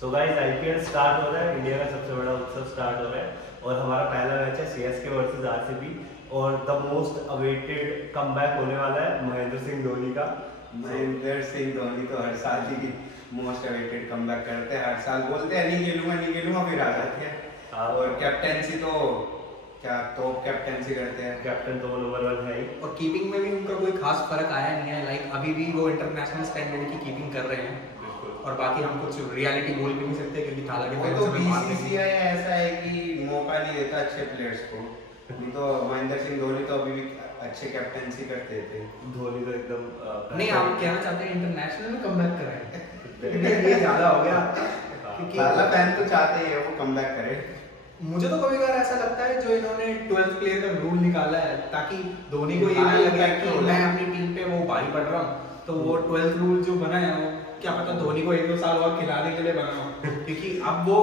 So guys IPL start हो रहा है, इंडिया का सबसे बड़ा उत्सव स्टार्ट हो रहा है और हमारा पहला मैच है सीएसके वर्सेस आरसीबी और द मोस्ट अवेटेड कमबैक होने वाला है महेंद्र सिंह धोनी का। महेंद्र सिंह धोनी तो हर साल ही मोस्ट अवेटेड कमबैक करते हैं, हर साल बोलते हैं नहीं खेलूंगा फिर आ जाते हैं। और कैप्टेंसी तो क्या तो कैप्टेंसी करते हैं, कैप्टन तो वो नंबर 1 है ही। और कीपिंग में भी उनका कोई खास फर्क आया नहीं है, लाइक अभी भी वो इंटरनेशनल स्टैंडर्ड की कीपिंग कर रहे हैं। और बाकी हम कुछ रियलिटी बोल भी नहीं सकते क्योंकि हालांकि तो बीसीसीआई ऐसा है कि मौका नहीं देता अच्छे प्लेयर्स को। नहीं तो महेंद्र सिंह धोनी तो अभी भी अच्छे कैप्टेंसी करते थे। धोनी तो एकदम नहीं, आप कहना चाहते हैं इंटरनेशनल में कमबैक कराएं? ये ज्यादा हो गया क्योंकि पहला फैन तो चाहते ही है वो कमबैक करे। मुझे तो कभी बार ऐसा लगता है जो इन्होंने 12th प्लेयर का रूल निकाला है ताकि धोनी को ये ना लगे कि मैं अपनी टीम पे वो भारी पड़ रहा हूँ, तो वो 12th रूल जो बना है वो क्या पता धोनी को 1-2 साल और खिलाने के लिए बना हो, क्योंकि अब वो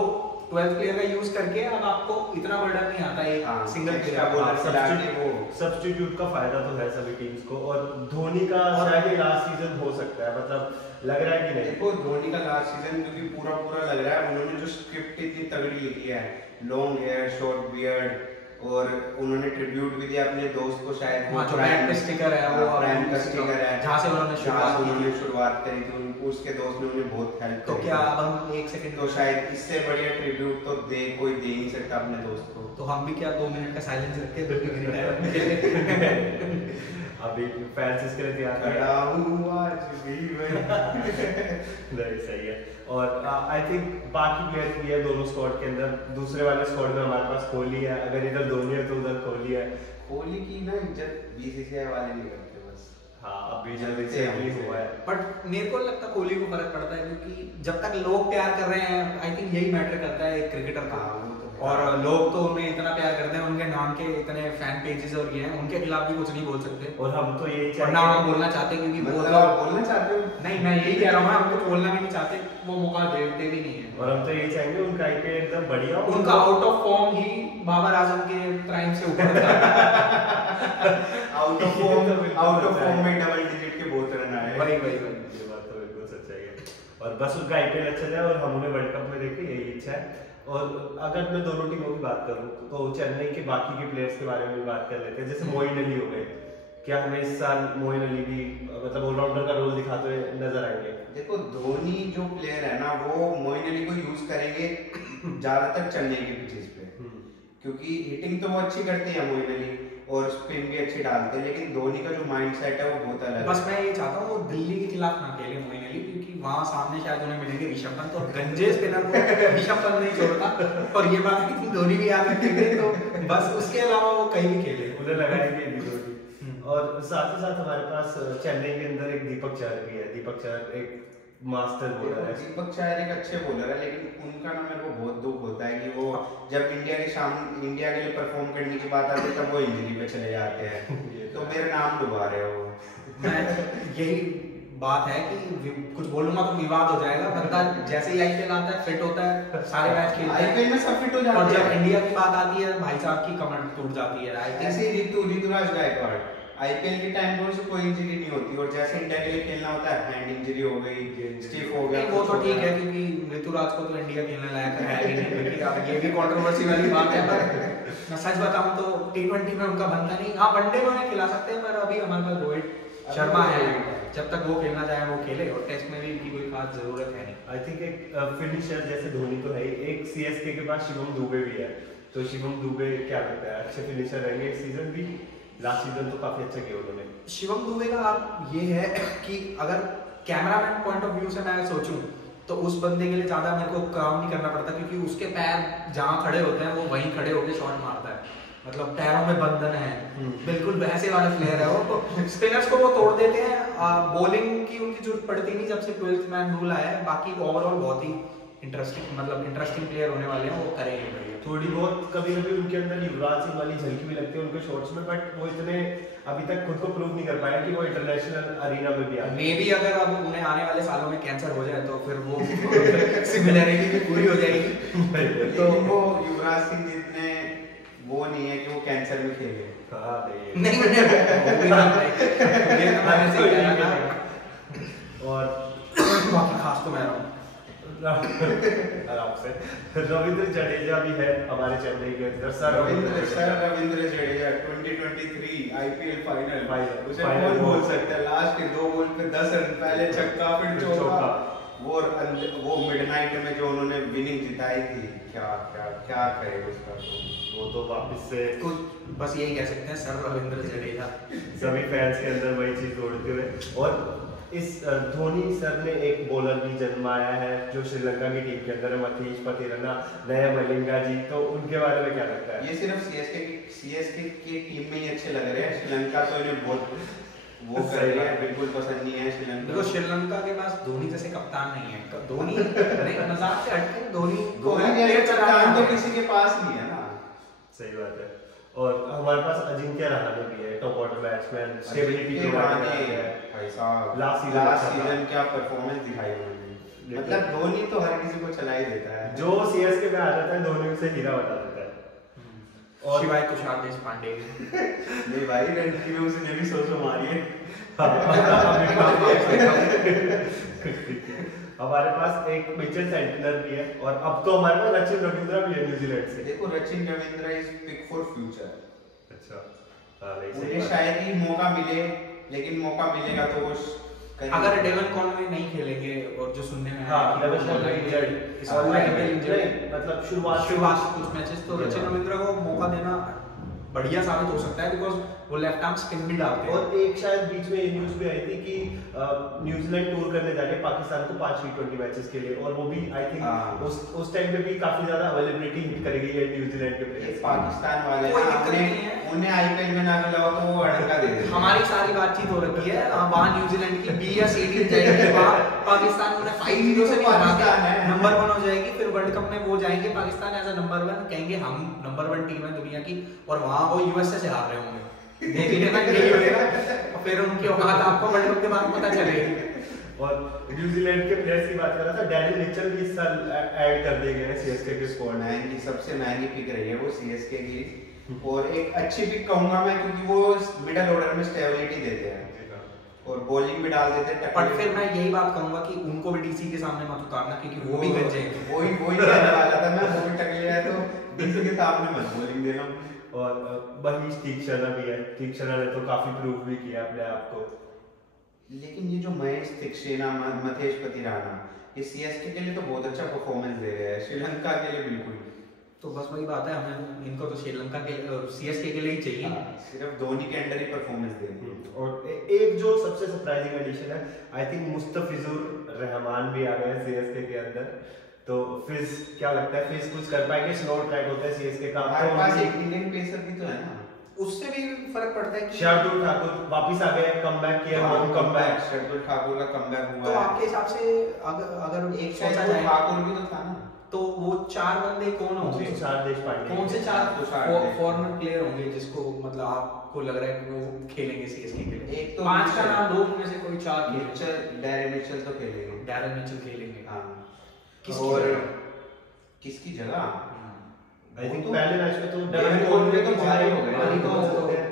12th प्लेयर का यूज करके अब आपको इतना बर्डन नहीं आता एक सिंगल प्लेयर। सब्स्टिट्यूट का फायदा तो है सभी टीम्स को और धोनी का शायद ये लास्ट सीजन हो सकता है, मतलब लग रहा है कि नहीं। देखो धोनी का लास्ट सीजन क्योंकि पूरा लग रहा है, उन्होंने जो स्क्रिप्ट इतनी तगड़ी लिखी है, लॉन्ग हेयर शॉर्ट बियर्ड, और उन्होंने ट्रिब्यूट भी दिया अपने दोस्त को, शायद वो जो ब्रांड स्टिकर है वो ब्रांड का स्टिकर है जहां से उन्होंने शुरुआत करी थी, उसके दोस्त ने उन्हें बहुत हेल्प तो करी। क्या अब हम 1 सेकंड तो शायद इससे बढ़िया ट्रिब्यूट तो कोई दे नहीं सकता अपने दोस्त को। तो हम भी क्या 2 मिनट का साइलेंस रख के अभी फैंस इसके लिए तैयार खड़ा हूं आज भी नहीं सही है। और आई थिंक बाकी प्लेयर्स भी है दोनों स्क्वाड के अंदर। दूसरे वाले स्क्वाड में हमारे पास कोहली है, अगर इधर धोनी है तो उधर कोहली है। कोहली की ना इज्जत बीसीसीआई वाले नहीं करते बस। हाँ अभी जल्दी से हुआ है, बट मेरे को लगता है कोहली को फर्क पड़ता है क्योंकि जब तक लोग प्यार कर रहे हैं आई थिंक यही मैटर करता है एक क्रिकेटर का। और लोग तो उन्हें इतना प्यार करते हैं, उनके नाम के इतने फैन पेजेस और ये हैं, उनके खिलाफ भी कुछ नहीं बोल सकते। और हम तो यही और ना हम बोलना चाहते क्योंकि वो तो बोलना चाहते हो नहीं, मैं यही कह रहा हूँ, हम कुछ बोलना भी नहीं चाहते, वो मौका देते भी नहीं है। और हम तो यही चाहेंगे उनका आईपीएल एकदम बढ़िया हो, उनका आउट ऑफ फॉर्म ही बाबर आजम के प्राइम से ऊपर था। आउट ऑफ फॉर्म में डबल डिजिट के बहुत रन आए। वही ये बात तो बिल्कुल सच्चाई है। और बस उनका आईपीएल अच्छा जाए और हम उन्हें वर्ल्ड कप में देखें, यही इच्छा है। और अगर मैं दोनों टीमों की बात करूं तो चेन्नई के बाकी के प्लेयर्स के बारे में भी बात कर लेते हैं। जैसे मोइन अली हो गए, क्या हमें इस साल मोइन अली भी मतलब ऑलराउंडर का रोल दिखाते हुए नजर आएंगे? देखो धोनी जो प्लेयर है ना वो मोइन अली को यूज करेंगे ज्यादातर चेन्नई के पिचेस पे, क्योंकि हिटिंग तो वो अच्छी करते हैं मोइन अली और स्पिन भी अच्छी डालते हैं, लेकिन धोनी का जो माइंडसेट है वो बहुत अलग है। बस मैं ये चाहता हूँ वो दिल्ली के खिलाफ ना खेले मोइन अली, क्योंकि वहाँ सामने शायद उन्हें मिलेंगे ऋषभ पंत और गंजे स्पिनर को ऋषभ पंत नहीं छोड़ता। और ये बात है कि धोनी भी याद रखेंगे, तो बस उसके अलावा वो कहीं भी खेले उन्हें लगाएंगे धोनी। और साथ ही साथ हमारे पास चेन्नई के अंदर एक दीपक चहर भी है। दीपक चहर एक मास्टर बॉलर है। दीपक चहर एक अच्छे बॉलर है, लेकिन उनका ना मेरे को बहुत दुख होता है कि वो जब इंडिया के लिए परफॉर्म करने की बात आती है तब वो इंजरी पे चले जाते हैं। तो मेरे नाम डुबा रहे हो। मैं यही बात है कि कुछ बोलूंगा तो विवाद हो जाएगा। बंदा जैसे ही आईपीएल आता है फिट होता है, सारे मैच खेलता है, आईपीएल में सब फिट हो जाते हैं। और जब इंडिया की बात आती है भाई साहब की कमर टूट जाती है। ऐसे ही ऋतुराज गायकवाड़ आईपीएल के टाइम पर उसे कोई इंजरी नहीं होती, और जैसे इंडिया के लिए खेलना होता है हैंड इंजरी हो गई, स्टिफ हो गया। वो तो ठीक है क्योंकि ऋतुराज को तो इंडिया खेलने लायक है ही नहीं, क्योंकि ये भी कंट्रोवर्सी वाली बात है। पर मैं सच बताऊं तो T20 में उनका बनता नहीं। हाँ वनडे में खिला सकते हैं, पर अभी हमारे पास रोहित शर्मा है, जब तक वो खेलना चाहे वो खेले, और टेस्ट में भी इनकी कोई खास जरूरत है नहीं। आई थिंक एक फिनिशर जैसे धोनी तो है, एक सीएसके के पास शिवम दुबे भी है। तो शिवम दुबे क्या लगता है अच्छे फिनिशर रहेंगे इस सीजन भी? लास्ट सीजन तो काफी अच्छा किया उन्होंने। शिवम दुबे का आप ये है कि अगर कैमरामैन पॉइंट ऑफ व्यू से मैं सोचूं तो उस बंदे के लिए ज्यादा मेरे को काम नहीं करना पड़ता, क्योंकि उसके पैर जहाँ खड़े होते हैं वो वहीं खड़े होकर शॉट मारता है, मतलब पैरों में बंधन है, बिल्कुल वैसे वाला प्लेयर है वो। स्पिनर्स को वो तोड़ देते हैं, बॉलिंग की उनकी जरूरत पड़ती नहीं जब से 12th मैन रूल आया है। बाकी ओवरऑल बहुत ही इंटरेस्टिंग प्लेयर होने वाले हैं, वो करेंगे। थोड़ी बहुत कभी कभी उनके अंदर युवराज सिंह वाली झलकी भी लगती है उनके शॉट्स में, बट वो इतने अभी तक खुद को प्रूव नहीं कर पाया कि वो इंटरनेशनल अरीना में भी आए। मे बी अगर अब उन्हें आने वाले सालों में कैंसर हो जाए तो फिर वो सिमिलरिटी भी पूरी हो जाएगी। तो वो युवराज सिंह जितने वो नहीं है कि वो कैंसर में खेले। नहीं और बाकी खास तो मैं आराम से। रविंद्र जडेजा भी है हमारे चेन्नई के अंदर। रविंद्र जडेजा 2023 आईपीएल फाइनल, उसे कौन बोल सकता है? लास्ट के 2 बॉल पे 10 रन, पहले छक्का फिर चौका। वो मिडनाइट में जो उन्होंने विनिंग जिताई थी, क्या क्या क्या करे उसका, वो तो वापस से कुछ बस यही कह सकते हैं, सर रविंद्र जडेजा सभी फैंस के अंदर वही चीज जोड़ते हुए। और इस धोनी सर ने एक बॉलर भी जन्माया है जो श्रीलंका की टीम के अंदर है, मथीश पतिरना, नया मलिंगा जी, तो उनके बारे में क्या लगता है? ये सिर्फ सीएसके की टीम में ही अच्छे लग रहे हैं, श्रीलंका तो इन्हें बहुत वो कर रही है, बिल्कुल पसंद नहीं है श्रीलंका। देखो श्रीलंका के पास धोनी जैसे कप्तान नहीं है। धोनी नहीं, मजाक से हटके धोनी कप्तान तो किसी के पास नहीं है ना। सही बात है। और हमारे पास अजिंक्य रहाणे भी है, top order batsman, stability provide है भाई साहब। लास्ट सीजन क्या परफॉर्मेंस दिखाई उन्होंने, मतलब धोनी तो हर किसी को चला ही देता है। जो सीएसके में आ जाता है धोनी उसे हीरा बता देता है। और शिवाय तुषार देशपांडे नहीं भाई, रणजी में उसने भी 100 मारी है। हमारे पास एक मिचेल सेंटिनर भी है, और अब तो हमारे पास रचिन रविंद्रा भी है न्यूजीलैंड से। देखो Rachin Ravindra is pick for future. अच्छा, उन्हें शायद ही मौका मिले, लेकिन मौका मिलेगा तो वो अगर डेवन कॉनवे नहीं खेलेंगे, और जो सुनने में डेवन कॉनवे इंजर्ड, मतलब शुरुआत कुछ मैचेस, तो रचिन रविंद्रा को मौका देना बढ़िया साबित हो सकता है, बिकॉज वो लेफ्ट आर्म स्पिन भी डालते हैं। और एक शायद बीच में ये न्यूज़ भी आई थी कि न्यूजीलैंड टूर करने जा रहे हैं पाकिस्तान को 5 T20 मैचेस के लिए, और वो भी आई थिंक उस टाइम पे भी काफी ज्यादा अवेलेबिलिटी हिट करेगी ये न्यूजीलैंड के प्लेयर्स। पाकिस्तान वाले उन्हें आईपीएल में ना खिलाओ तो वो अड़का दे देंगे। हमारी सारी बातचीत हो रखी है, वहां न्यूजीलैंड की 20 या 18 जाएगी, वहां पाकिस्तान उन्हें 5-0 से पाकिस्तान है नंबर 1 हो जाएगी, फिर वर्ल्ड कप में वो जाएंगे पाकिस्तान एज अ नंबर 1, कहेंगे हम नंबर 1 टीम है दुनिया की, और वहां वो यूएसए से हार रहे होंगे। देख लेना यही होगा, और फिर उनकी औकात आपको वर्ल्ड कप के बाद पता चलेगी। और न्यूजीलैंड के प्लेयर्स की बात कर रहा था, डैनियल मिचेल भी इस साल ऐड कर दिए गए हैं सीएसके के स्क्वाड में। की सबसे महंगी पिक रही है वो सीएसके की, और एक अच्छी पिक कहूंगा मैं, क्योंकि वो मिडिल ऑर्डर में स्टेबिलिटी देते हैं और बॉलिंग भी डाल देते हैं। बट फिर मैं यही बात कहूंगा कि उनको भी डीसी के सामने मत उतारना, क्योंकि वो भी गंजे हैं। वही कहने वाला था मैं, वो भी टकले है तो डीसी के सामने मत बॉलिंग देना। और मनीष तीक्षणा भी है, तीक्षणा ने तो काफी प्रूव भी किया अपने आप को। लेकिन ये जो महेश तीक्षणा, मथेश पतिराना, ये सीएसके के लिए तो बहुत अच्छा परफॉर्मेंस दे रहे हैं, श्रीलंका के लिए बिल्कुल। तो बस वही बात है, हमें इनको तो श्रीलंका के सीएसके के लिए ही चाहिए, सिर्फ धोनी के अंडर ही परफॉर्मेंस देंगे। और एक जो सबसे सरप्राइजिंग एडिशन है, आई थिंक मुस्तफिजुर रहमान भी आ गए हैं सीएसके के अंदर। तो फिज क्या लगता है, फिज कुछ कर पाएंगे? स्लो ट्रैक होता है सीएसके का, हमारे पास एक इंडियन पेसर भी तो है ना, उससे भी फर्क पड़ता है कि शार्दुल ठाकुर वापस आ गए, कमबैक किया, कमबैक शार्दुल ठाकुर का कमबैक हुआ। तो आपके हिसाब से अगर एक सोचा जाए ठाकुर भी तो था ना, तो वो 4 बंदे कौन होंगे? 4 देशपांडे, कौन से 4 फॉरेनर प्लेयर होंगे जिसको मतलब आपको लग रहा है कि वो खेलेंगे सीएसके के लिए? एक तो 5 का नाम 2 में से कोई 4 मिचेल, डैरेन मिचेल तो खेलेंगे, डैरेन मिचेल खेलेंगे। हां, किसकी जगह? आई थिंक पहले मैच में तो डेवन कॉनवे तो भारी हो गए,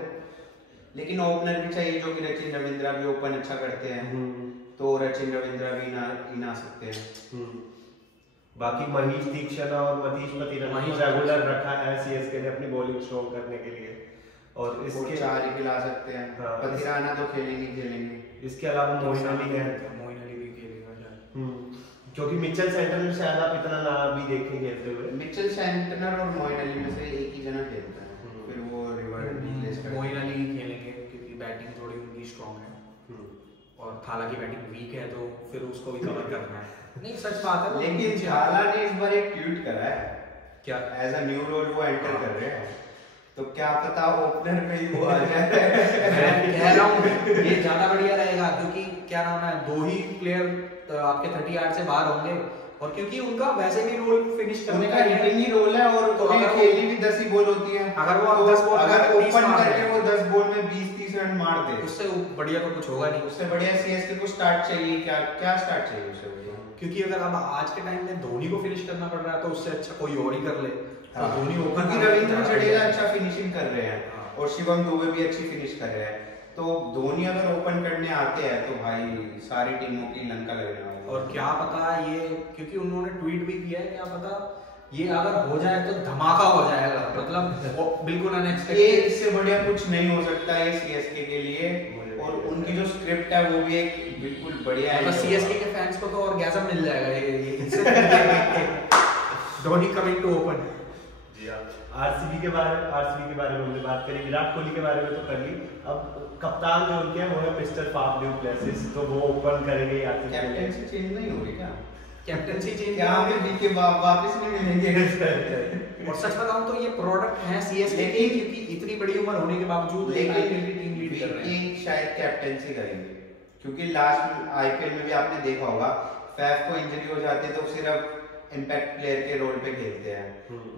लेकिन ओपनर भी चाहिए जो कि रचिन रविंद्रा भी ओपन अच्छा करते हैं, तो रचिन रविंद्रा भी ना सकते हैं। बाकी मनीष तीक्षणा और मनीष पतिरना रेगुलर रखा है सीएसके ने अपनी बॉलिंग स्ट्रॉन्ग करने के लिए, और इसके 4 ही खिला सकते हैं। पतिराना तो खेलेंगे। इसके अलावा मोइन अली है, मोइन अली भी खेलेगा, क्योंकि मिचेल सेंटर में शायद आप इतना ना भी देखें खेलते हुए। मिचेल सेंटर और मोइन अली में से एक ही जना खेलता है, फिर वो रिवर्स रिप्लेस करता है। मोइन अली खेलेंगे क्योंकि बैटिंग थोड़ी उनकी स्ट्रांग है, और थाला की बैटिंग वीक है, तो फिर उसको भी कवर करना है। नहीं सच बात है, लेकिन थाला ने इस बार एक ट्वीट करा है, क्या एज अ न्यू रोल वो एंटर कर रहे हैं, तो क्या पता ओपनर पे ही वो आ जाए। मैं कह रहा हूँ ये ज्यादा बढ़िया रहेगा, क्योंकि क्या नाम है, 2 ही प्लेयर आपके 30 यार्ड से बाहर होंगे, और क्योंकि उनका वैसे भी रोल फिनिश करने का हिटिंग ही रोल है, और तो खेली भी 10 ही बॉल होती है। अगर वो 10 बॉल अगर ओपन करके वो 10 बॉल में 20-30 रन मार दे, उससे बढ़िया तो कुछ होगा नहीं। उससे बढ़िया सीएसके को स्टार्ट चाहिए, क्या स्टार्ट चाहिए उसे? क्योंकि अगर अब आज के टाइम में धोनी को फिनिश करना पड़ रहा है, तो उससे अच्छा कोई और ही कर ले। धोनी ओपन, रविंद्र जडेजा अच्छा फिनिशिंग कर रहे हैं, और शिवम दुबे भी अच्छी फिनिश कर रहे हैं, तो धोनी अगर ओपन करने आते हैं तो भाई सारी टीमों की लंका लगने वाली है। और क्या पता ये, क्योंकि उन्होंने ट्वीट भी किया है, क्या पता ये अगर हो जाए तो धमाका हो जाएगा, मतलब वो बिल्कुल ये अनएक्सपेक्टेड। इससे बढ़िया कुछ नहीं हो सकता है सीएसके के लिए, और उनकी जो स्क्रिप्ट है वो भी एक बिल्कुल बढ़िया है। मतलब सीएसके के फैंस को तो ऑर्गेज़म मिल जाएगा ये इससे धोनी कमिंग टू ओपन। जी हाँ, आरसीबी के बारे में हमने बात करी, विराट कोहली के बारे में तो कर ली। अब कप्तान जो उनके हैं वो है मिस्टर फाफ डू प्लेसिस, तो वो ओपन करेंगे या फिर कैप्टनसी चेंज नहीं होगी क्या? कैप्टनसी चेंज क्या हमें बीके वापस नहीं मिलेंगे? और सच बताऊं तो ये प्रोडक्ट है सीएसके की, क्योंकि इतनी बड़ी उम्र होने के बावजूद एक आईपीएल की टीम लीड कर रहे हैं। शायद कैप्टनसी करेंगे, क्योंकि लास्ट आईपीएल में भी आपने देखा होगा फैफ को इंजरी हो जाती है तो सिर्फ इम्पैक्ट प्लेयर के रोल पे खेलते हैं,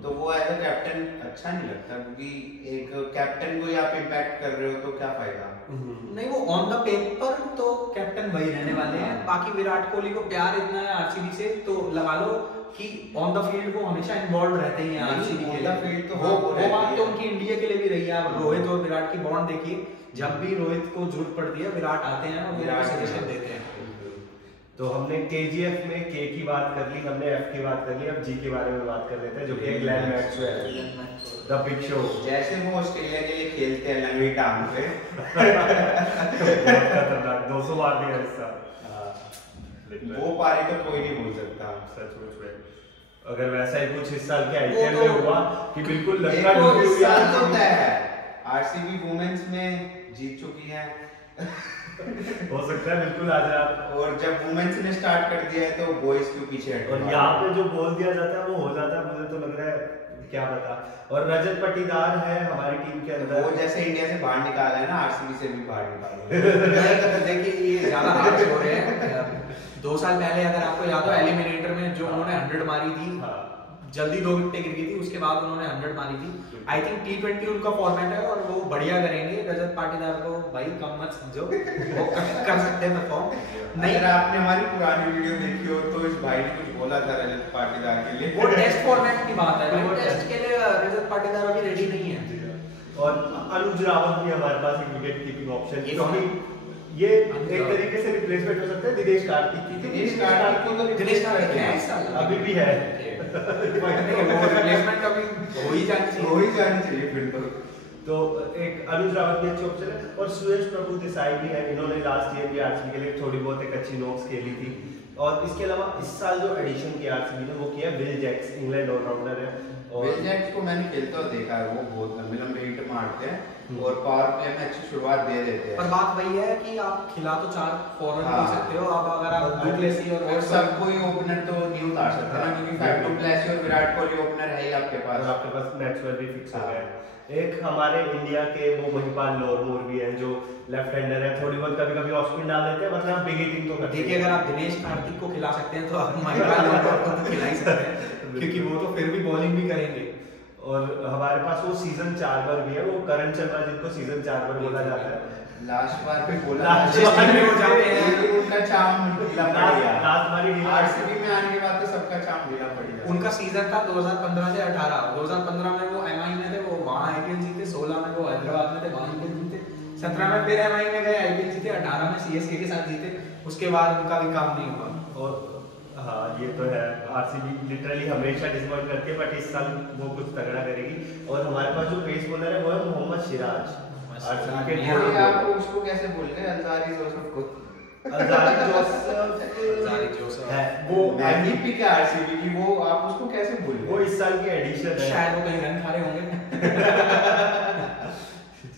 तो वो एज अ कैप्टन अच्छा नहीं लगता, क्योंकि एक कैप्टन को ही आप इम्पैक्ट कर रहे हो तो क्या फायदा। नहीं, वो ऑन द पेपर तो कैप्टन वही रहने वाले हैं, बाकी विराट कोहली को प्यार इतना है आरसीबी से, तो लगा लो कि ऑन द फील्ड वो हमेशा इन्वॉल्व रहते हैं आरसीबी के लिए। फील्ड तो वो बात तो उनकी इंडिया के लिए भी रही है। आप रोहित और विराट की बॉन्ड देखिए, जब भी रोहित को जरूरत पड़ती है विराट आते हैं और विराट सजेशन देते हैं। तो हमने केजीएफ में के की बात कर ली, हमने एफ की बात कर ली, अब जी के बारे में बात कर लेते हैं, जो कि Glenn Maxwell, the big show. जैसे वो ऑस्ट्रेलिया के लिए खेलते हैं लंबी टांग पे बहुत खतरनाक 200 मार दिया इस साल। वो पारी तो कोई नहीं भूल सकता सचमुच में। अगर वैसा ही कुछ इस साल के आईपीएल में हुआ कि बिल्कुल लंका देखो, डूबी इस हुई साल तो आरसीबी, तय है आरसीबी वुमेन्स में जीत चुकी है हो सकता है बिल्कुल आ जाए। और जब वुमेन्स ने स्टार्ट कर दिया है तो बॉयज क्यों पीछे हटे। और यहाँ पे जो बोल दिया जाता है वो हो जाता है, मुझे तो लग रहा है क्या पता। और रजत पाटीदार है हमारी टीम के अंदर, वो जैसे इंडिया से बाहर निकाला है ना, आरसीबी से भी बाहर निकाला देखिए ये ज्यादा हार्श हो रहे हैं। 2 साल पहले अगर आपको याद हो एलिमिनेटर में जो उन्होंने 100 मारी थी, जल्दी 2 विकेटें गिर गई थी, उसके बाद उन्होंने 100 मारी थी। आई थिंक T20 उनका फॉर्मेट है और वो बढ़िया करेंगे। रजत पाटीदार को भाई कम मत समझो, वो कर सकते हैं परफॉर्म। नहीं, अगर आपने हमारी पुरानी वीडियो देखी हो तो इस भाई ने कुछ बोला था रजत पाटीदार के लिए। वो टेस्ट फॉर्मेट की बात है, वो टेस्ट के लिए रजत पाटीदार अभी रेडी नहीं है। और अनुज रावत भी हमारे पास एक विकेट कीपिंग ऑप्शन, क्योंकि ये एक तरीके से रिप्लेसमेंट हो सकता है दिनेश कार्तिक की। दिनेश कार्तिक को तो दिनेश कार्तिक है इस साल अभी भी है। वो रिप्लेसमेंट कभी हो ही जानी चाहिए फिर तो एक अनुज रावत भी अच्छी ऑप्शन है। और सुरेश प्रभु देसाई भी है, इन्होंने लास्ट ईयर भी आरसीबी के लिए थोड़ी बहुत एक अच्छी नोक्स खेली थी। और इसके अलावा इस साल जो एडिशन किया आरसीबी ने वो किया विल जैक्स, इंग्लैंड ऑलराउंडर है। और विल जैक्स को मैंने खेलते हुए देखा है, वो बहुत लंबे लंबे हिट मारते हैं और पावर प्ले में अच्छी शुरुआत दे देते हैं। पर बात वही है कि आप खिला तो 4 फॉरन दे सकते हो, अब अगर आप डुप्लेसी और सब कोई ओपनर तो नहीं उतार सकते ना, क्योंकि फैफ डुप्लेसी और विराट कोहली ओपनर है ही आपके और पास। आपके पास मैक्सवेल भी फिक्स हो गया है। एक हमारे इंडिया के वो महिपाल लोरमोर भी हैं जो लेफ्ट हैंडर है, थोड़ी बहुत कभी कभी ऑफ स्पिन डाल देते हैं, वरना बिग हिटिंग तो करते हैं। देखिए, अगर आप दिनेश कार्तिक को खिला सकते हैं तो आप महिपाल लोरमोर को तो खिला ही सकते हैं, क्योंकि वो तो फिर भी बॉलिंग भी करेंगे। और हमारे पास वो सीजन 4 पर भी है, वो करण शर्मा जिनको सीजन 4 पर बोला जाता है। लास्ट बार भी बोला, लास्ट बार भी हो जाते हैं, लेकिन उनका चाम ढीला पड़ गया। लास्ट बार ही आरसीबी में आने के बाद तो सबका चाम ढीला पड़ गया। उनका सीजन था 2015 से 18। 2015 में वो एमआई में थे, वो वहां आईपीएल जीते। 16 में वो हैदराबाद में थे, वहां आईपीएल जीते। 17 में फिर एमआई में गए, आईपीएल जीते। 18 में सीएसके के साथ जीते। उसके बाद उनका भी काम नहीं हुआ। और हाँ, ये तो है, आरसीबी लिटरली हमेशा डिसअपॉइंट करती है, बट इस साल वो कुछ तगड़ा करेगी। और हमारे पास जो पेस बॉलर है वो है मोहम्मद सिराज, आरसीबी के ये आप उसको कैसे बोल रहे हैं, अंसारी जोसेफ को? अंसारी जोसेफ है वो एमवीपी के आरसीबी की, वो आप उसको कैसे भूल गए? वो इस साल की एडिशन है, शायद वो कहीं रन खा रहे होंगे।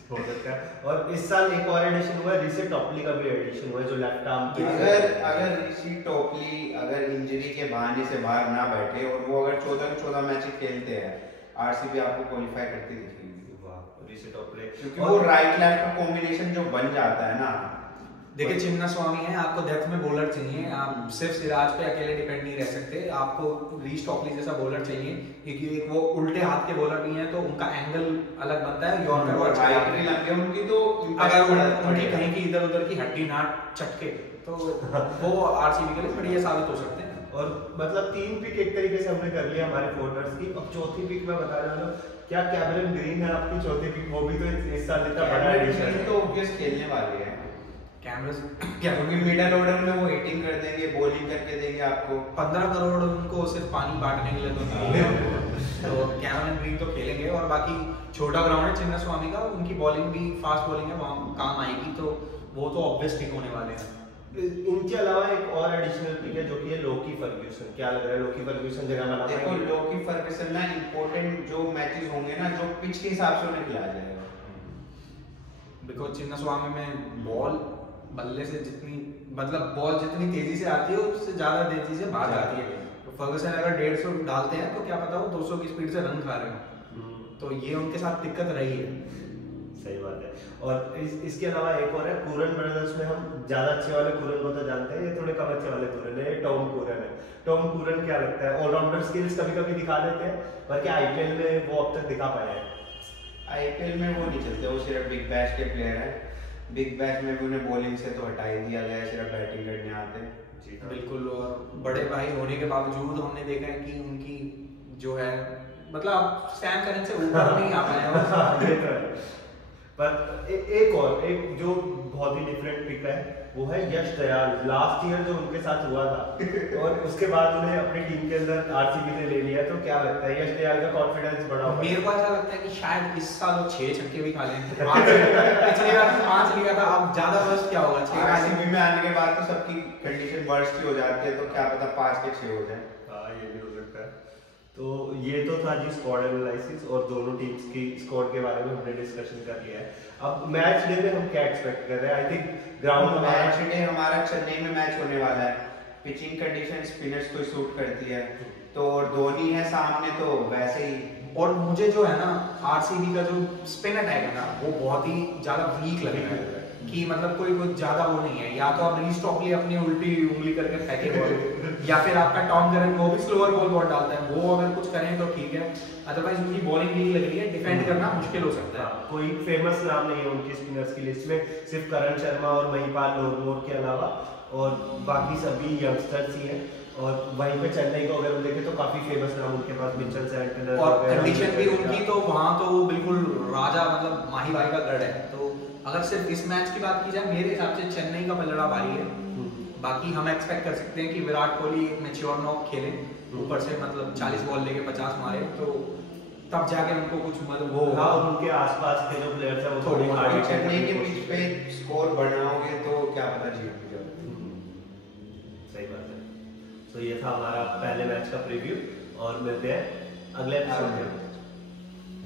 हो सकता है। और इस साल एक और एडिशन हुआ है, ऋषि टॉपली का भी एडिशन हुआ है, जो लेफ्ट आर्म की। अगर ऋषि टॉपली अगर इंजरी के बहाने से बाहर ना बैठे और वो अगर 14 के 14 मैच खेलते हैं, आरसीबी आपको क्वालीफाई करती दिखेगी। वाह, ऋषि टॉपली, क्योंकि वो राइट लेफ्ट का कॉम्बिनेशन जो बन जाता है ना। देखिए, चिन्ना स्वामी है, आपको डेप्थ में बॉलर चाहिए। आप सिर्फ सिराज पे अकेले डिपेंड नहीं रह सकते, आपको रीच टॉपली जैसा बॉलर चाहिए, क्योंकि एक वो उल्टे हाथ के बॉलर भी हैं, तो उनका एंगल अलग बनता है। यॉर्कर वो अच्छा हाइट भी लंबी है उनकी, तो अगर उनकी कहीं की इधर उधर की हड्डी ना चटके तो वो आरसीबी के लिए बढ़िया साबित हो सकते हैं। और मतलब 3 पिक एक तरीके से हमने कर लिया हमारे फोर्डर्स की। अब चौथी पिक मैं बताने वाला हूँ, क्या कैमरन ग्रीन है आपकी चौथी पिक? वो भी तो इस साल इतना बड़ा एडिशन है। तो ऑब्वियस खेलने वाले हैं कैमरस क्योंकि मिडल ऑर्डर में वो हिटिंग कर देंगे, बॉलिंग करके देंगे आपको। 15 करोड़ उनको सिर्फ पानी बांटने के लिए तो मिलेंगे। तो कैमरन ग्रीन तो खेलेंगे, और बाकी छोटा ग्राउंड है चिन्ना स्वामी का, उनकी बॉलिंग भी फास्ट बॉलिंग है, वहाँ काम आएगी, तो वो तो ऑब्वियस पिक होने वाले हैं। इनके अलावा एक और एडिशनल पिक है जो कि है लोकी फर्ग्यूसन। क्या लग रहा है लोकी फर्ग्यूसन जगह बना? देखो लोकी फर्ग्यूसन ना इंपॉर्टेंट जो मैचेस होंगे ना, जो पिच के हिसाब से उन्हें खिलाया जाएगा। बिकॉज चिन्ना स्वामी में बॉल बल्ले से जितनी मतलब बॉल जितनी तेजी से आती है उससे ज्यादा तेजी से बाहर जाती है। तो फर्गुसन अगर 150 डालते हैं तो क्या पता वो 200 की स्पीड से रन खा रहे हो, तो ये उनके साथ दिक्कत रही है। सही बात है। और इसके अलावा एक और है कूरन ब्रदर्स में, हम ज्यादा अच्छे वाले कूरन को तो जानते हैं, ये थोड़े कम अच्छे वाले कूरन है, ये टॉम कूरन है। टॉम कूरन क्या लगता है? ऑलराउंडर स्किल्स कभी कभी दिखा देते हैं, पर क्या आईपीएल में वो अब तक दिखा पाया है? आईपीएल में वो नहीं चलते, वो सिर्फ बिग बैश के प्लेयर है। बिग बैश में भी उन्हें बॉलिंग से तो हटा ही दिया गया है, सिर्फ बैटिंग करने आते हैं। जी हाँ। बिल्कुल, और बड़े भाई होने के बावजूद हमने देखा है कि उनकी जो है मतलब सैम करन से ऊपर नहीं आ पाया। ये तो है। पर एक जो बहुत ही डिफरेंट पिक है वो है यश दयाल। लास्ट ईयर जो उनके साथ हुआ था और उसके बाद उन्हें अपनी टीम के अंदर आरसीबी ने ले लिया, तो क्या लगता है यश दयाल का कॉन्फिडेंस बढ़ा होगा? मेरे को ऐसा लगता है कि शायद इस साल वो 6 छक्के भी खा लें। पिछली बार 5 लिया था, अब ज्यादा वर्स्ट क्या होगा? 6 आरसीबी में आने के बाद तो सबकी कंडीशन वर्स्ट ही हो जाती है, तो क्या पता 5 के 6 हो जाए। हाँ, ये भी हो सकता है। तो ये तो था जी स्क्वाड एनालिसिस, और दोनों टीम्स की स्क्वाड के बारे में हमने डिस्कशन कर लिया है। अब मैच डे में हम क्या एक्सपेक्ट कर रहे हैं? I think ground match day हमारा चेन्नई में मैच होने वाला है। पिचिंग कंडीशन स्पिनर्स को सूट करती है, तो और धोनी है सामने, तो वैसे ही। और मुझे जो है ना आरसीबी का जो स्पिन अटैक है ना वो बहुत ही ज्यादा वीक लग रहा है, कि मतलब कोई कुछ ज्यादा वो नहीं है। या तो आप रीस्टॉकली अपनी उल्टी उंगली करके फेंके बॉल, या फिर आपका टॉम करन वो भी स्लोअर बॉल बहुत डालता है, वो अगर कुछ करें तो ठीक है, अदरवाइज उनकी बॉलिंग वीक लग रही है, डिफेंड करना मुश्किल हो सकता है। कोई फेमस नाम नहीं है उनकी स्पिनर्स की लिस्ट में, सिर्फ करण शर्मा और महिपाल लोरमोर के अलावा, और बाकी सभी यंगस्टर्स ही हैं। और वहीं पे चेन्नई को अगर हम देखें तो काफी फेमस नाम उनके पास मिचेल सैंटनर, और कंडीशन भी उनकी तो वहां तो वो बिल्कुल राजा मतलब माही भाई का गढ़ है। तो अगर सिर्फ इस मैच की बात की जाए मेरे हिसाब से चेन्नई का पलड़ा भारी है। बाकी हम एक्सपेक्ट कर सकते हैं कि विराट कोहली एक मैच्योर नॉक खेले, ऊपर से मतलब 40 बॉल लेके 50 मारे, तो तब जाके उनको कुछ मतलब वो हाँ, उनके आसपास के जो प्लेयर्स हैं वो थोड़ी और चेन्नई के पिच पे स्कोर बढ़ाओगे तो क्या पता जीत भी जाओ। सही बात है। तो ये था हमारा पहले मैच का प्रीव्यू, और मिलते हैं अगले एपिसोड में।